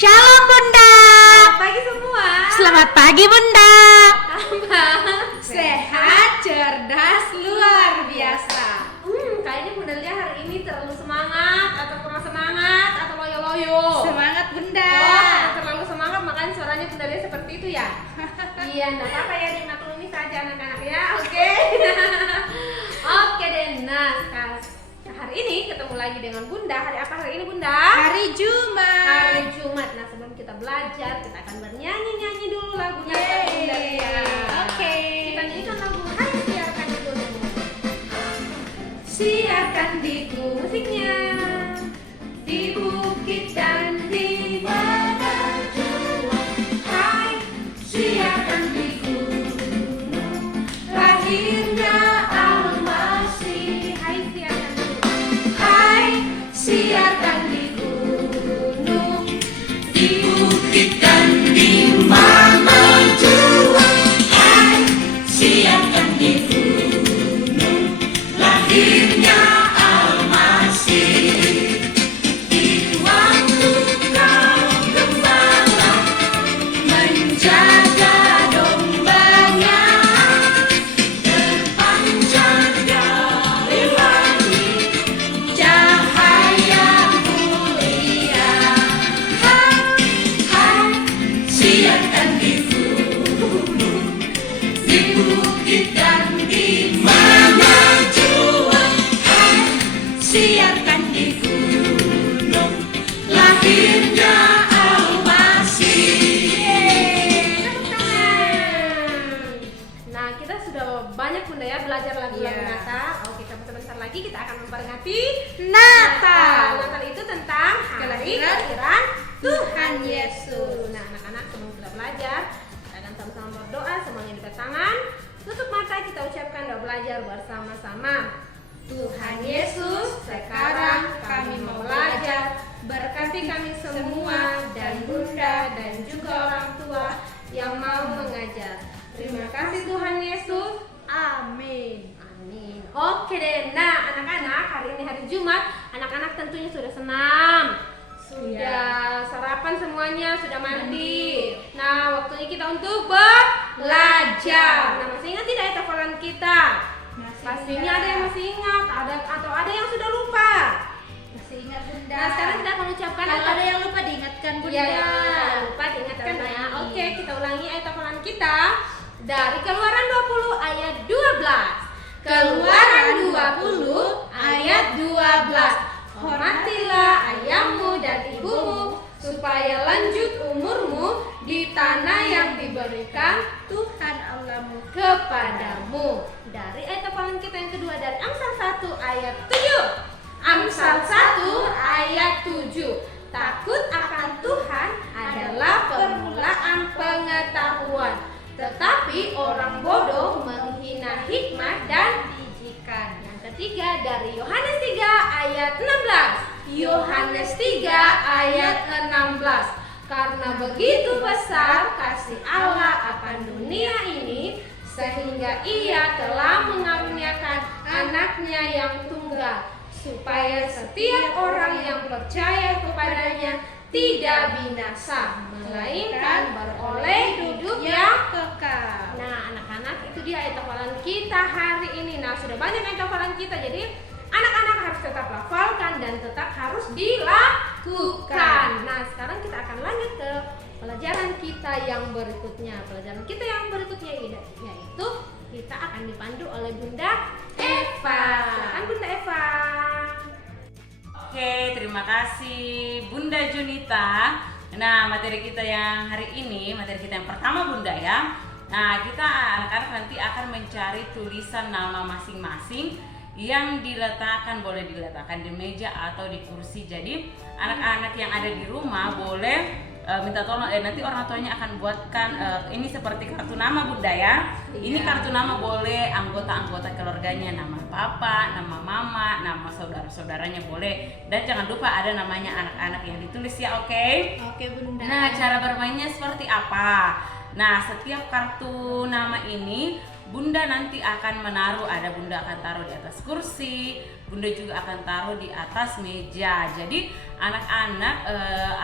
Shalom Bunda. Selamat pagi semua. Selamat pagi Bunda. Kabar Sehat, cerdas, luar biasa. Kayaknya Bunda Lia hari ini terlalu semangat atau kurang semangat atau loyo-loyo. Semangat Bunda. Oh, terlalu semangat makanya suaranya Bunda Lia seperti itu ya. Iya, enggak apa-apa ya, dimaklumi saja anak-anak ya. Oke. Oke deh. Nah, hari ini ketemu lagi dengan Bunda. Hari apa hari ini Bunda? Hari Jumat. Hari Jumat. Nah, sebelum kita belajar, kita akan bernyanyi-nyanyi dulu lagunya Bunda Lia. Oke. Kita nyanyikan lagu Hai Siarkan Dulu. Siarkan di Musiknya di bukit dan di padang juang. Hai, siarkan di gunung lahirnya Al-Masih. Hai Siarkan Dulu. Hai, siarkan di gunung, di bukit dan di mana jua. Hai, siarkan di gunung lahirnya Al-Masih. Di waktu kau gembala menjaga dombanya, terpancar dari langit cahaya mulia. Hai, hai, siarkan di gunung, di bukit dan di mana jua. Hai, siarkan di gunung lahirnya Al-Masih. Nah, kita sudah banyak Bunda ya belajar lagu-lagu Iya. Natal. Oke, sebentar lagi kita akan memperingati Natal. Natal itu tentang hari Kelahiran kelahiran Tuhan Yesus. Nah, anak-anak semua sudah belajar. Kita akan sama-sama berdoa, semuanya di tangan. Tutup mata, kita ucapkan doa belajar bersama-sama. Tuhan Yesus, sekarang kami mau belajar. Berkati kami semua dan Bunda dan juga orang tua yang mau mengajar. Terima kasih Tuhan Yesus. Amin. Amin. Oke deh. Nah, anak-anak, hari ini hari Jumat. Anak-anak tentunya sudah senam. Sudah sarapan semuanya, sudah mandi. Nah, waktunya kita untuk belajar. Nah, masih ingat tidak ya hafalan kita? Pastinya ada yang masih ingat, atau ada yang sudah lupa. Masih ingat Bunda. Nah, sekarang kita akan ucapkan kalau ada yang lupa diingatkan Bunda. Iya, yang lupa diingatkan ya. Oke, kita ulangi ayat hafalan kita dari Keluaran 20 ayat 12. Keluaran 20 ayat 12. Hormatilah ayahmu dan ibumu supaya lanjut umurmu di tanah yang diberikan Tuhan Allahmu kepadamu. Dari ayat hafalan kita yang kedua dari Amsal 1 ayat 7. Amsal 1 ayat 7. Takut akan Tuhan adalah permulaan pengetahuan, tetapi orang bodoh menghina hikmat dan didikan. Yang ketiga dari Yohanes 3 ayat 16. Yohanes 3 ayat 16. Karena begitu besar kasih Allah akan dunia ini, sehingga Ia telah mengaruniakan anaknya yang tunggal, supaya setiap orang yang percaya kepadanya tidak binasa, melainkan beroleh hidup yang kekal. Nah, anak-anak, itu dia ayat hafalan kita hari ini. Nah, sudah banyak ayat hafalan kita, jadi anak-anak harus tetap hafalkan dan tetap harus dilakukan. Nah, sekarang kita akan lanjut ke pelajaran kita yang berikutnya. Pelajaran kita yang berikutnya yaitu kita akan dipandu oleh Bunda Eva. Silakan Bunda Eva. Oke, terima kasih Bunda Junita. Nah, materi kita yang hari ini, materi kita yang pertama Bunda ya. Nah, kita anak-anak nanti akan mencari tulisan nama masing-masing yang boleh diletakkan di meja atau di kursi. Jadi, anak-anak yang ada di rumah boleh minta tolong, nanti orang tuanya akan buatkan ini seperti kartu nama Bunda ya. Ini kartu nama boleh anggota-anggota keluarganya, nama papa, nama mama, nama saudara-saudaranya boleh. Dan jangan lupa ada namanya anak-anak yang ditulis ya, oke? Oke Bunda. Nah, cara bermainnya seperti apa? Nah, setiap kartu nama ini Bunda nanti akan menaruh, ada Bunda akan taruh di atas kursi, Bunda juga akan taruh di atas meja. Jadi anak-anak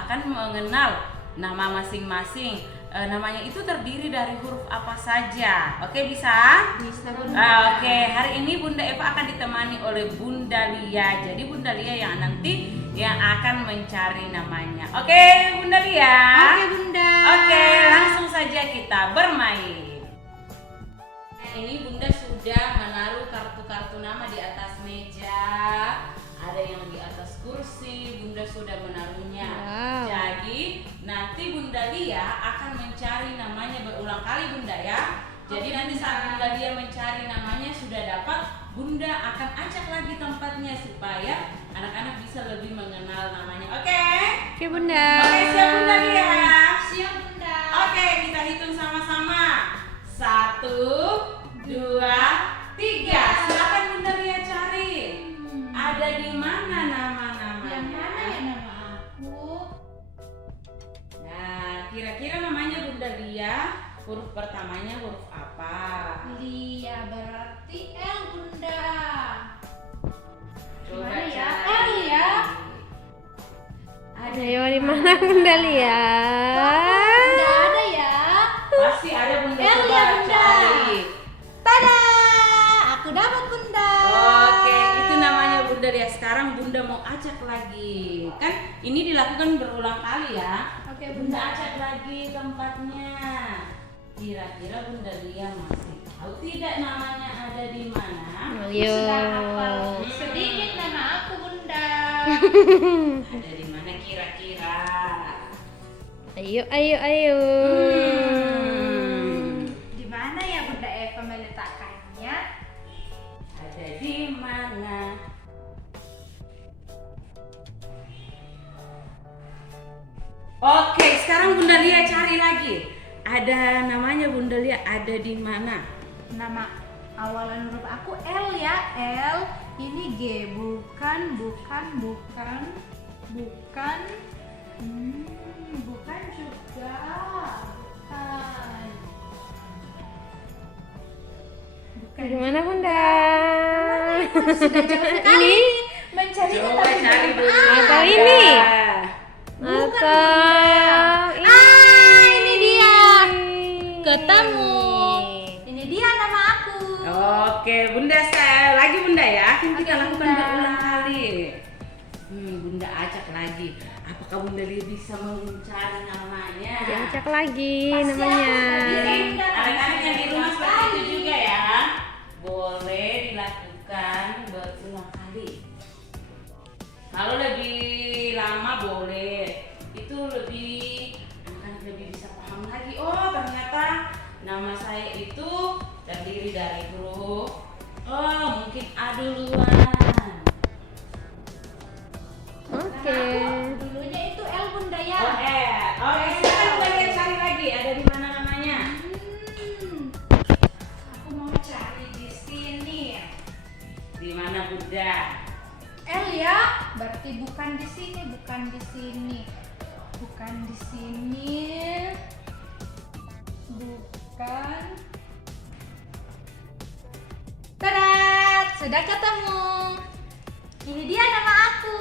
akan mengenal nama masing-masing. Namanya itu terdiri dari huruf apa saja. Oke, bisa? Bisa, Bunda. Oke, hari ini Bunda Eva akan ditemani oleh Bunda Lia. Jadi Bunda Lia yang nanti yang akan mencari namanya. Oke, Bunda Lia. Oke, Bunda. Oke, langsung saja kita bermain. Nah, ini Bunda sudah menaruh kartu-kartu nama di atas meja. Ada yang di atas kursi, Bunda sudah menaruhnya. Wow. Jadi nanti Bunda Lia akan mencari namanya berulang kali, Bunda ya. Jadi nanti saat Bunda Lia mencari namanya sudah dapat, Bunda akan acak lagi tempatnya supaya anak-anak bisa lebih mengenal namanya. Oke? Oke, Bunda. Oke, siap Bunda Lia? Siap, Bunda. Oke, kita hitung sama-sama. 1, 2, 3. Silakan Bunda Lia cari. Ada di mana nama-namanya? Yang mana ya nama aku? Nah, kira-kira namanya Bunda Lia, huruf pertamanya huruf apa? Lia berarti L, Bunda. Coba Mana ya? cari. L ya? Ada Ayo, di mana Bunda Lia? Bunda ada ya? Pasti ada Bunda. L Coba ya, Bunda. cari. Tada! Aku dapat, Bunda. Oke, itu namanya Bunda Lia. Sekarang Bunda mau acak lagi. Kan ini dilakukan berulang kali ya. Oke, Bunda Bunda. acak lagi tempatnya. Kira-kira Bunda Lia masih tahu tidak namanya ada di mana? Ayo. Sudah hafal sedikit nama aku, Bunda. Ada di mana kira-kira? Ayo, ayo, ayo. Di mana ya Bunda Eva meletakkannya? Ada di mana? Oke, sekarang Bunda Lia cari lagi. Ada namanya Bunda Lia ada di mana? Nama awalan huruf aku L ya, L. Ini G, bukan juga. Bukan. Di mana Bunda? Sudah jauh sekali Ini mencarinya Coba tapi cari belum dulu. ada. Atau ini? Bukan, Atau ini? ini dia. Ketemu. Ini dia nama aku. Oke, Bunda lagi Bunda ya. Kan kita Oke, lakukan Bunda. berulang kali. Bunda acak lagi. Apakah Bunda Lia bisa mencari namanya? Diacak lagi Pasti namanya. aku sudah bisa. Anak-anak yang di rumah seperti itu juga ya. Boleh dilakukan berulang kali. Kalau lebih lama boleh. Itu anak-anak lebih bisa paham lagi. Oh, ternyata nama saya itu terdiri dari huruf. Oh, mungkin A duluan. Oke. Dulunya itu L, Bunda ya. Oke, silakan Bunda Lia cari lagi. Ada di mana namanya? Aku mau cari di sini. Di mana Bunda? L ya, berarti bukan di sini, bukan di sini. Bukan di sini. Bukan. Tada! Sudah ketemu. Ini dia nama aku.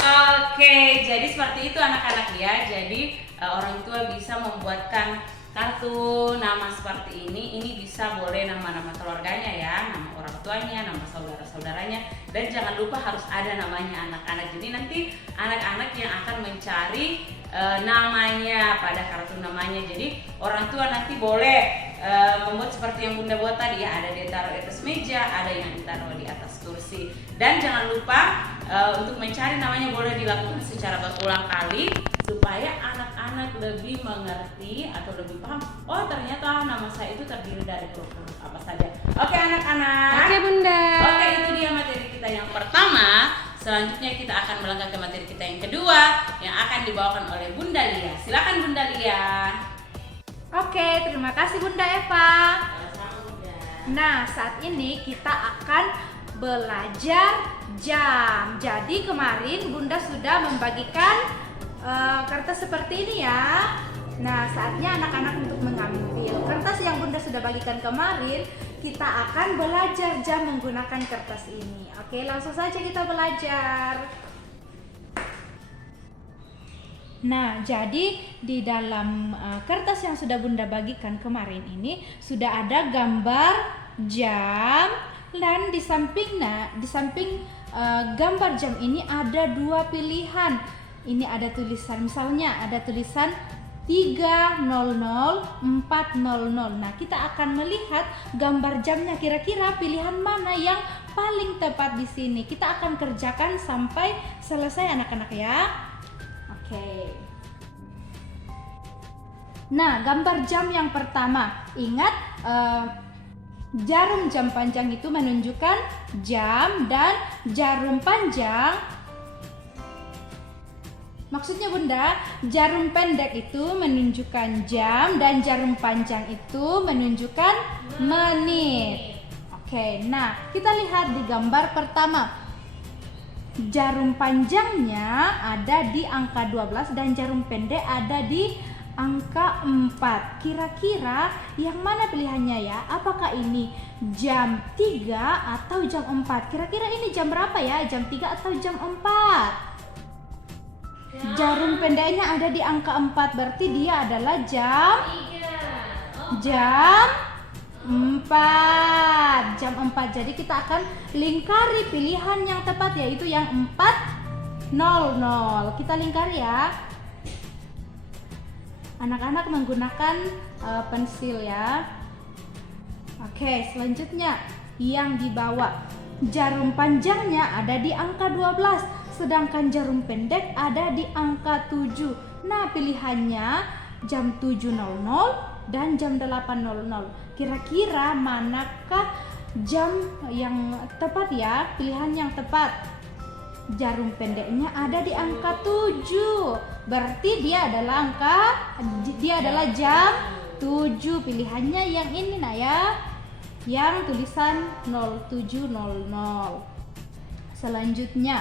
Oke, jadi seperti itu anak-anak ya. Jadi orang tua bisa membuatkan kartu nama seperti ini. Ini bisa boleh nama-nama keluarganya ya, nama orang tuanya, nama saudara-saudaranya, dan jangan lupa harus ada namanya anak-anak. Jadi nanti anak-anak yang akan mencari namanya pada kartu namanya. Jadi orang tua nanti boleh membuat seperti yang Bunda buat tadi ya, ada ditaruh di atas meja, ada yang ditaruh di atas kursi. Dan jangan lupa untuk mencari namanya boleh dilakukan secara berulang kali supaya anak-anak lebih mengerti atau lebih paham. Oh, ternyata nama saya itu terdiri dari huruf apa saja. Oke anak-anak. Oke Bunda. Oke, itu dia materi kita yang pertama. Selanjutnya kita akan melangkah ke materi kita yang kedua yang akan dibawakan oleh Bunda Lia. Silakan Bunda Lia. Oke, terima kasih Bunda Eva. Sama-sama Bunda. Nah, saat ini kita akan belajar jam. Jadi kemarin Bunda sudah membagikan kertas seperti ini ya. Nah, saatnya anak-anak untuk mengambil kertas yang Bunda sudah bagikan kemarin. Kita akan belajar jam menggunakan kertas ini. Oke, langsung saja kita belajar. Nah, jadi di dalam kertas yang sudah Bunda bagikan kemarin ini sudah ada gambar jam, dan di samping gambar jam ini ada dua pilihan. Ini ada tulisan, misalnya ada tulisan 3.00, 4.00. Nah, kita akan melihat gambar jamnya, kira-kira pilihan mana yang paling tepat di sini. Kita akan kerjakan sampai selesai anak-anak ya. Oke. Nah, gambar jam yang pertama. Ingat, jarum jam panjang itu menunjukkan jam, dan jarum panjang, maksudnya Bunda, jarum pendek itu menunjukkan jam dan jarum panjang itu menunjukkan menit. Oke, nah kita lihat di gambar pertama. Jarum panjangnya ada di angka 12 dan jarum pendek ada di angka 4. Kira-kira yang mana pilihannya ya? Apakah ini jam 3 atau jam 4? Kira-kira ini jam berapa ya? Jam 3 atau jam 4? Jarum pendeknya ada di angka 4, berarti dia adalah jam 4. Jam 4. Jadi kita akan lingkari pilihan yang tepat, yaitu yang 4.00. Kita lingkari ya. Anak-anak menggunakan pensil ya. Oke, selanjutnya yang di bawah. Jarum panjangnya ada di angka 12, sedangkan jarum pendek ada di angka 7. Nah, pilihannya jam 7.00 dan jam 8.00. Kira-kira manakah jam yang tepat ya? Pilihan yang tepat. Jarum pendeknya ada di angka 7. Berarti dia adalah jam 7. Pilihannya yang ini nah ya. Yang tulisan 07.00. Selanjutnya,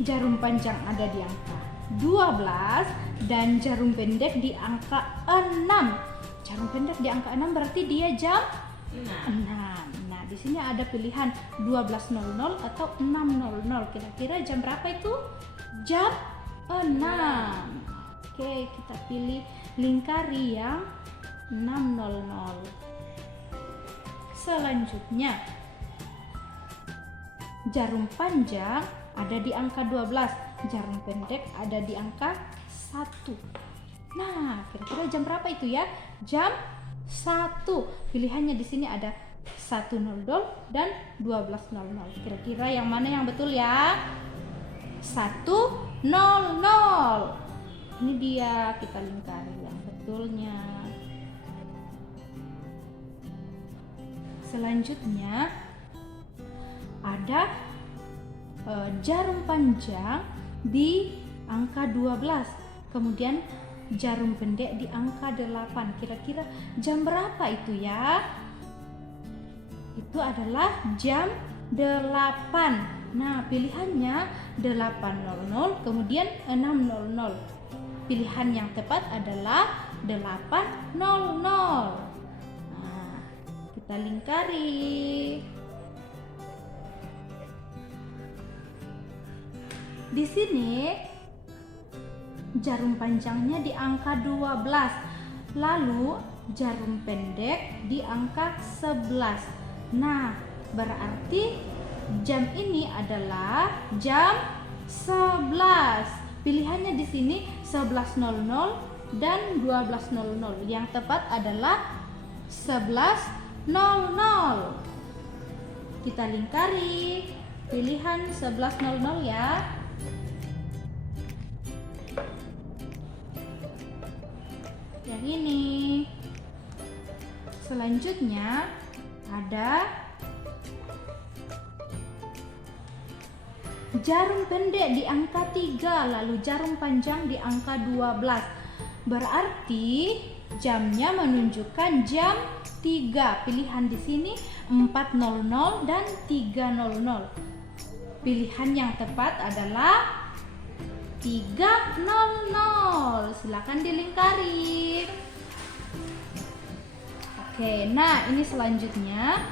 jarum panjang ada di angka 12 dan jarum pendek di angka 6. Jarum pendek di angka 6 berarti dia jam 6. Nah, di sini ada pilihan 12.00 atau 6.00. Kira-kira jam berapa itu? Jam 6. Oke, kita pilih lingkari yang 6.00. Selanjutnya, jarum panjang ada di angka 12, jarum pendek ada di angka 1. Nah, kira-kira jam berapa itu ya? Jam 1. Pilihannya di sini ada 1.00 dan 12.00. Kira-kira yang mana yang betul ya? 1.00. Ini dia, kita lingkari yang betulnya. Selanjutnya ada jarum panjang di angka 12, kemudian jarum pendek di angka 8. Kira-kira jam berapa itu ya? Itu adalah jam 8. Nah, pilihannya 8.00 kemudian 6.00. Pilihan yang tepat adalah 8.00. Nah, kita lingkari. Di sini jarum panjangnya di angka 12, lalu jarum pendek di angka 11. Nah, berarti jam ini adalah jam 11. Pilihannya di sini 11.00 dan 12.00. Yang tepat adalah 11.00. Kita lingkari pilihan 11.00 ya. Yang ini. Selanjutnya ada jarum pendek di angka 3, lalu jarum panjang di angka 12. Berarti jamnya menunjukkan jam 3. Pilihan di sini 4.00 dan 3.00. Pilihan yang tepat adalah 300. Silakan dilingkari. Oke, nah ini selanjutnya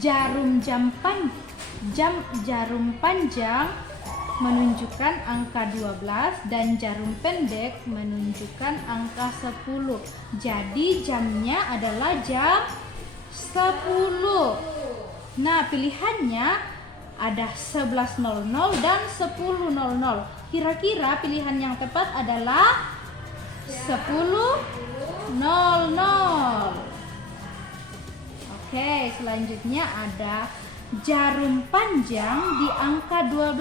jarum panjang menunjukkan angka 12 dan jarum pendek menunjukkan angka 10. Jadi jamnya adalah jam 10. Nah, pilihannya ada 11.00 dan 10.00. Kira-kira pilihan yang tepat adalah 10.00. Oke, selanjutnya ada jarum panjang di angka 12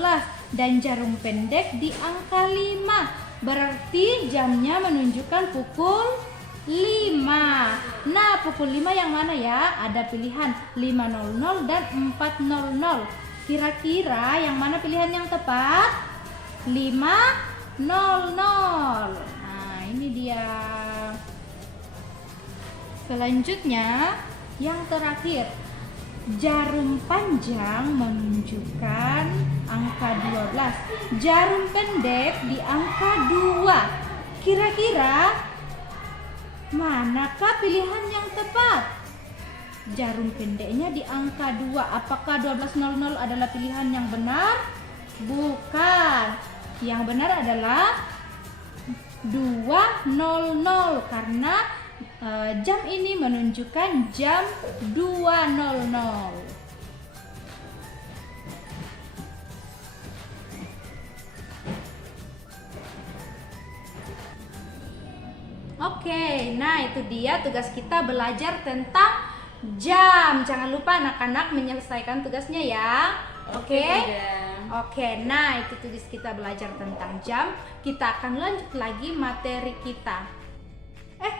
dan jarum pendek di angka 5. Berarti jamnya menunjukkan pukul 5. Nah, pukul 5 yang mana ya? Ada pilihan 5.00 dan 4.00. Kira-kira yang mana pilihan yang tepat? 5.00. Nah, ini dia. Selanjutnya, yang terakhir, jarum panjang menunjukkan angka 12, jarum pendek di angka 2. Kira-kira manakah pilihan yang tepat? Jarum pendeknya di angka 2. Apakah 12.00 adalah pilihan yang benar? Bukan. Yang benar adalah 2.00 karena jam ini menunjukkan jam 2.00. Oke, nah itu dia tugas kita belajar tentang jam. Jangan lupa anak-anak menyelesaikan tugasnya ya. Oke. Oke, nah itu tugas kita belajar tentang jam. Kita akan lanjut lagi materi kita.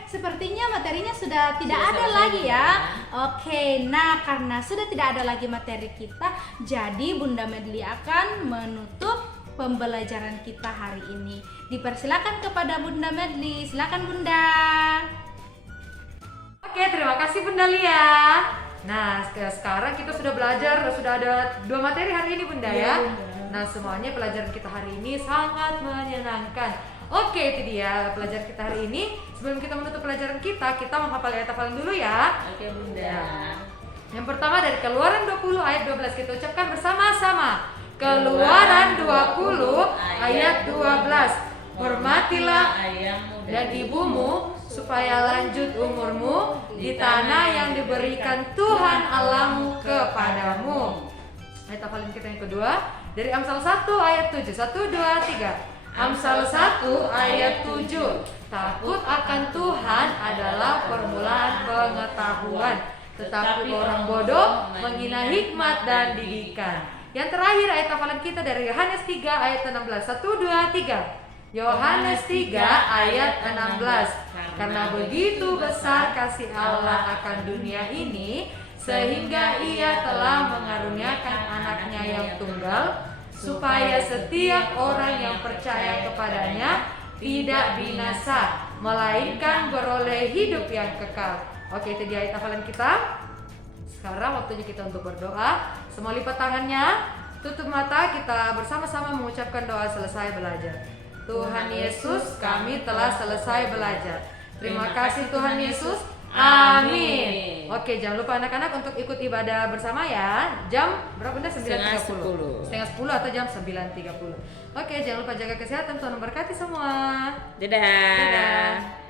Sepertinya materinya sudah tidak ada lagi ya. Oke, nah karena sudah tidak ada lagi materi kita, jadi Bunda Medli akan menutup pembelajaran kita hari ini. Dipersilakan kepada Bunda Medli. Silakan Bunda. Oke, terima kasih Bunda Lia. Nah, sekarang kita sudah belajar, sudah ada 2 materi hari ini Bunda ya. Nah, semuanya pelajaran kita hari ini sangat menyenangkan. Oke, itu dia pelajaran kita hari ini. Sebelum kita menutup pelajaran kita menghafal ayat hafalan dulu ya. Oke Bunda. Ya. Yang pertama dari Keluaran 20 ayat 12 kita ucapkan bersama-sama. Keluaran 20 ayat 12. Hormatilah ayahmu dan ibumu supaya lanjut umurmu di tanah yang diberikan Tuhan Allahmu kepadamu. Ayat hafalan kita yang kedua dari Amsal 1 ayat 7. 1, 2, 3. Amsal 1 ayat 7. Takut akan Tuhan adalah permulaan pengetahuan, tetapi orang bodoh menghina hikmat dan didikan. Yang terakhir ayat hafalan kita dari Yohanes 3 ayat 16. 1, 2, 3. Yohanes 3 ayat 16. Karena begitu besar kasih Allah akan dunia ini, sehingga Ia telah mengaruniakan anaknya yang tunggal, supaya setiap orang yang percaya kepadanya tidak binasa, melainkan beroleh hidup yang kekal. Oke, itu dia ayat hafalan kita. Sekarang waktunya kita untuk berdoa. Semua lipat tangannya, tutup mata, kita bersama-sama mengucapkan doa selesai belajar. Tuhan Yesus, kami telah selesai belajar. Terima kasih Tuhan Yesus. Amin. Oke, jangan lupa anak-anak untuk ikut ibadah bersama ya. Jam berapa Bunda? 9.30. Setengah 10 atau jam 9.30. Oke, jangan lupa jaga kesehatan. Tuhan memberkati semua. Dadah. Dadah.